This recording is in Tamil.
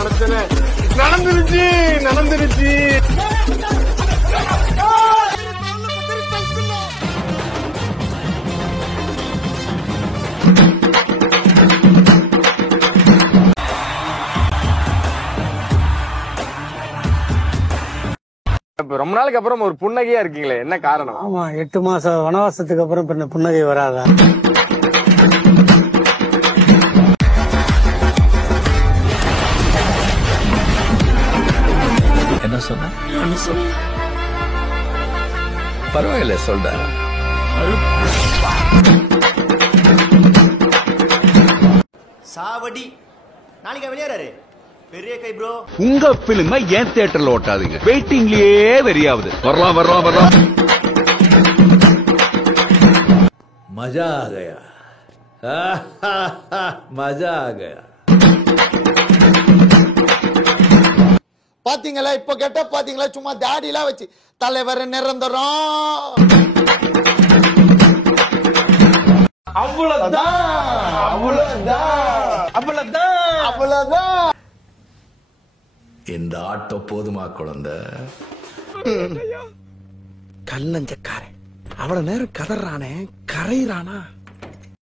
நினைச்சேனே, நடந்துருச்சு நடந்துருச்சு. ரொம்ப நாளுக்கு அப்புறம் ஒரு புன்னகையா இருக்கீங்களே, என்ன காரணம்? ஆமா, 8 மாச வனவாசத்துக்கு அப்புறம் பின்ன புன்னகை வராதா? என்ன சொன்ன? பரவாயில்ல, சொல்ற. சாவடி நாளைக்கு வெளியேறாரு பெரிய கை ப்ரோ. உங்க பிலிம ஏன் தியேட்டர்ல ஓட்டாதீங்க, வெயிட்டிங்லயே வெறியாவது. வரலாம் வரலாம் வரலாம். மஜா ஆ கயா, மஜா ஆ கயா. பாத்தீங்களா இப்ப கேட்ட பாத்தீங்களா, சும்மா தாடிலாம் வச்சு தலைவர் நிரந்தரம். அவ்வளவுதான் அவ்வளவுதான் அவ்வளவுதான் அவ்வளவுதான். இந்த ஆட்டோ போதுமா குழந்தை? கல்லஞ்சக்காரன் அவ்வளவு நேரம் கதறானே, கரையிறானா?